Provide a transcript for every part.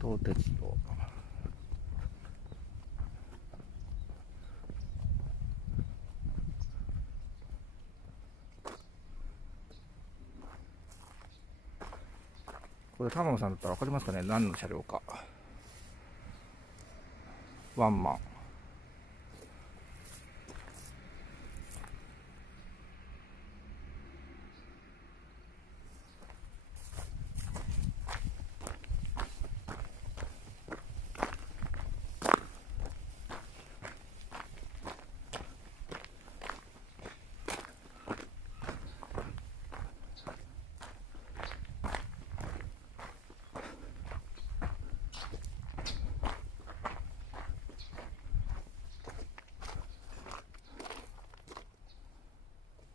東鉄道。これ玉野さんだったら分かりますかね、何の車両か。ワンマン。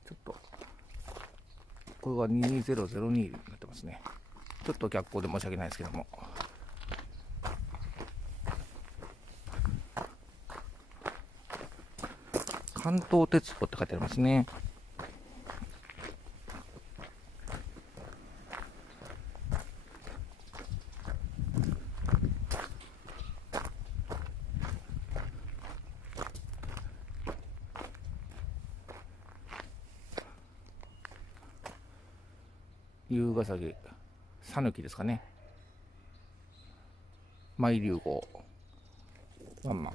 ちょっとこれが2002になってますね。ちょっと逆光で申し訳ないですけども。関東鉄道って書いてありますね。龍ヶ崎讃岐ですかね。マイ龍号ワンマン。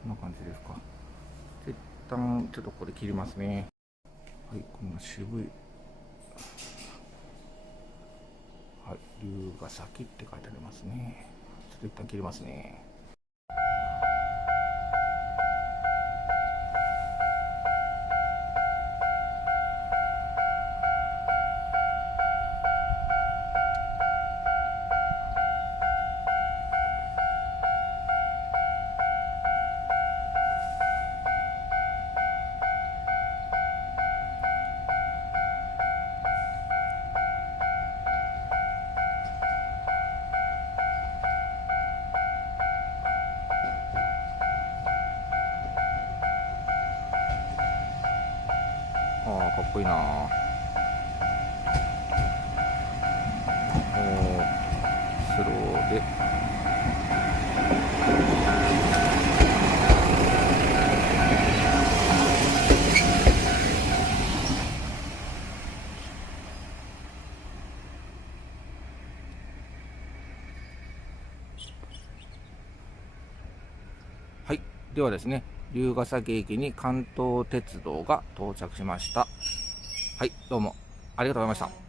こんな感じですか。一旦ちょっとこれ切りますね。はい、こんな渋い、はい、龍ヶ崎って書いてありますね。ちょっと一旦切りますね。ああ、かっこいいな。おお、スローで。はい、ではですね、龍ヶ崎駅に関東鉄道が到着しました。はい、どうもありがとうございました。